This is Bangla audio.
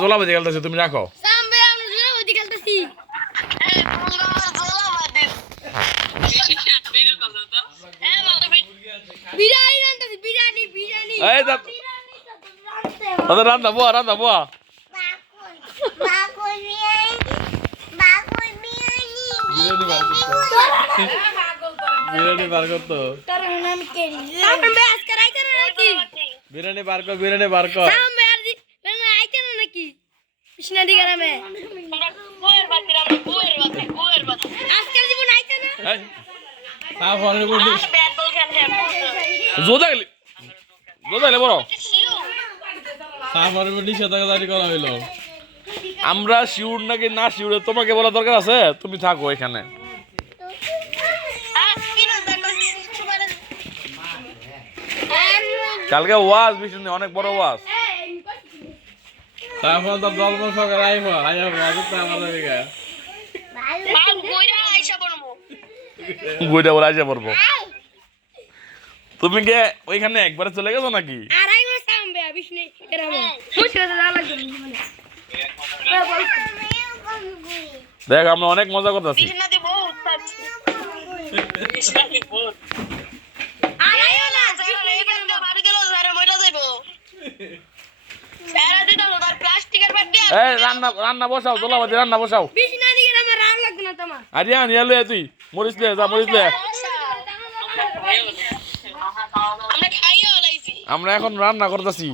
জোলা বাজে খেলতেছে, তুমি রাখো। রান্না বোয়া রান্না বোয়া বিরিয়ানি বার করতো, বিরিয়ানি বার কর, বিরিয়ানি বার কর। আমরা শিউর নাকি না শিউরে তোমাকে বলা দরকার আছে? তুমি থাকো এখানে। কালকে ওয়াজ বিষ্ণু অনেক বড় ওয়াজ। তারপর তো জন্ম সকাল আইবো বইটা বলে আইসা পড়বো। তুমি কে ওইখানে একবারে চলে গেছো নাকি? দেখ আমরা অনেক মজা করতেছি। রান্না রান্না বসাও, জোলাবাজি রান্না বসাও। আরে নিয়ে লয়ে তুই মরিস লে, যা মরিস লে। আমরা এখন রান্না করতেছি।